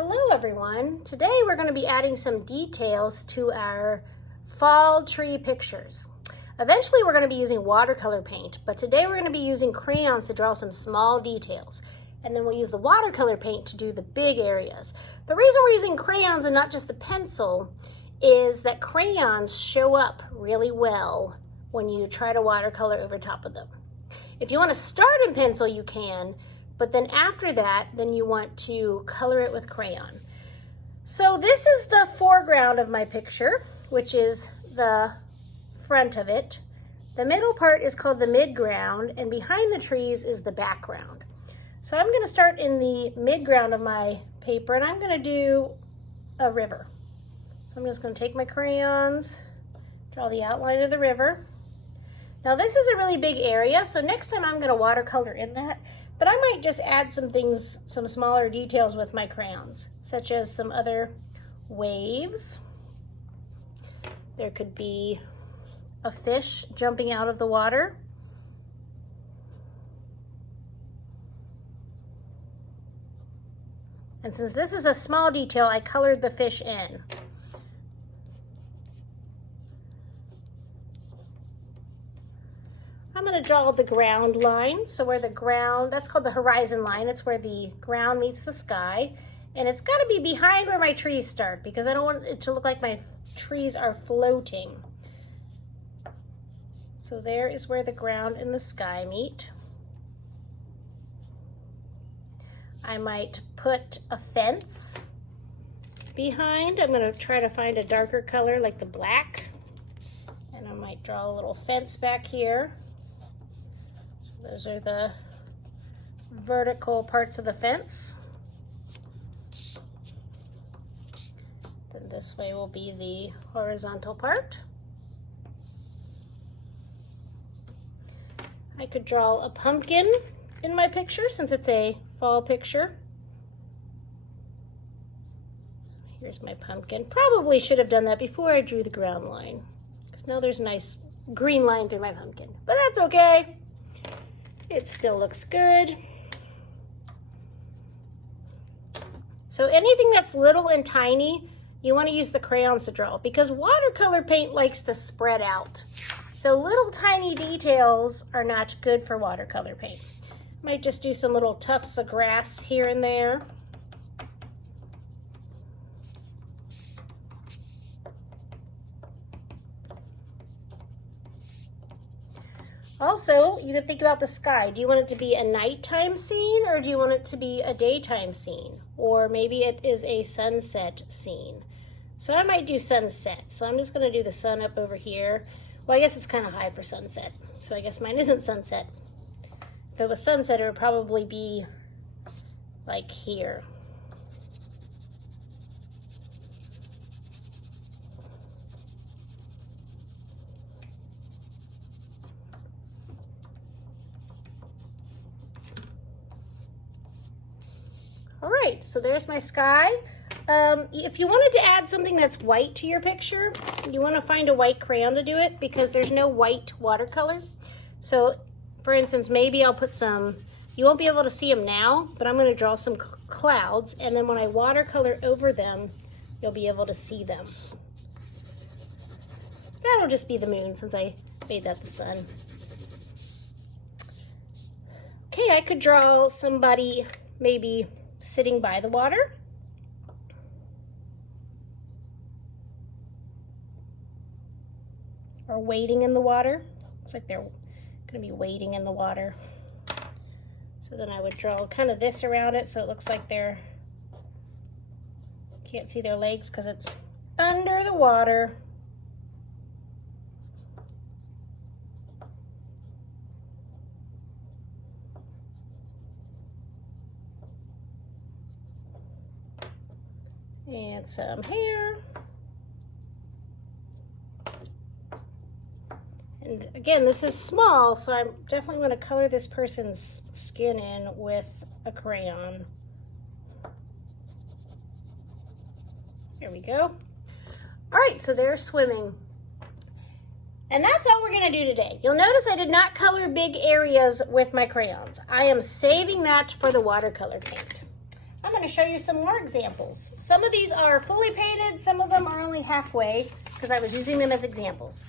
Hello everyone. Today we're going to be adding some details to our fall tree pictures. Eventually we're going to be using watercolor paint, but today we're going to be using crayons to draw some small details. And then we'll use the watercolor paint to do the big areas. The reason we're using crayons and not just the pencil is that crayons show up really well when you try to watercolor over top of them. If you want to start in pencil, you can, but then after that, then you want to color it with crayon. So this is the foreground of my picture, which is the front of it. The middle part is called the midground, and behind the trees is the background. So I'm going to start in the midground of my paper, and I'm going to do a river. So I'm just going to take my crayons, draw the outline of the river. Now this is a really big area, so next time I'm going to watercolor in that, but I might just add some things, some smaller details with my crayons, such as some other waves. There could be a fish jumping out of the water. And since this is a small detail, I colored the fish in. I'm going to draw the ground line. So where the ground, that's called the horizon line. It's where the ground meets the sky. And it's got to be behind where my trees start because I don't want it to look like my trees are floating. So there is where the ground and the sky meet. I might put a fence behind. I'm going to try to find a darker color like the black. And I might draw a little fence back here. Those are the vertical parts of the fence. Then this way will be the horizontal part. I could draw a pumpkin in my picture since it's a fall picture. Here's my pumpkin. Probably should have done that before I drew the ground line, because now there's a nice green line through my pumpkin, but that's okay. It still looks good. So anything that's little and tiny, you want to use the crayons to draw because watercolor paint likes to spread out. So little tiny details are not good for watercolor paint. Might just do some little tufts of grass here and there. Also, you can think about the sky. Do you want it to be a nighttime scene or do you want it to be a daytime scene? Or maybe it is a sunset scene. So I might do sunset. So I'm just going to do the sun up over here. Well, I guess it's kind of high for sunset. So I guess mine isn't sunset. If it was sunset, it would probably be like here. All right, so there's my sky. If you wanted to add something that's white to your picture, you want to find a white crayon to do it because there's no white watercolor. So for instance, maybe I'll put some, you won't be able to see them now, but I'm going to draw some clouds, and then when I watercolor over them, you'll be able to see them. That'll just be the moon since I made that the sun. Okay, I could draw somebody maybe sitting by the water. Or wading in the water. Looks like they're going to be wading in the water. So then I would draw kind of this around it so it looks like they're, can't see their legs because it's under the water. And some hair. And again, this is small, so I definitely want to color this person's skin in with a crayon. There we go. All right, so they're swimming. And that's all we're going to do today. You'll notice I did not color big areas with my crayons. I am saving that for the watercolor paint. I'm going to show you some more examples. Some of these are fully painted, some of them are only halfway because I was using them as examples.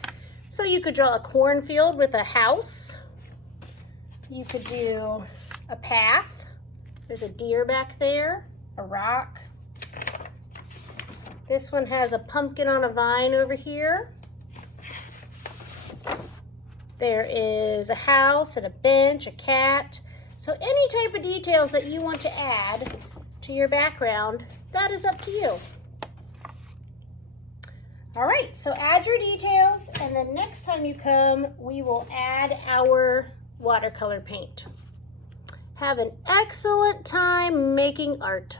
So you could draw a cornfield with a house. You could do a path. There's a deer back there, a rock. This one has a pumpkin on a vine over here. There is a house and a bench, a cat. So any type of details that you want to add to your background, that is up to you. All right, so add your details, and then next time you come, we will add our watercolor paint. Have an excellent time making art.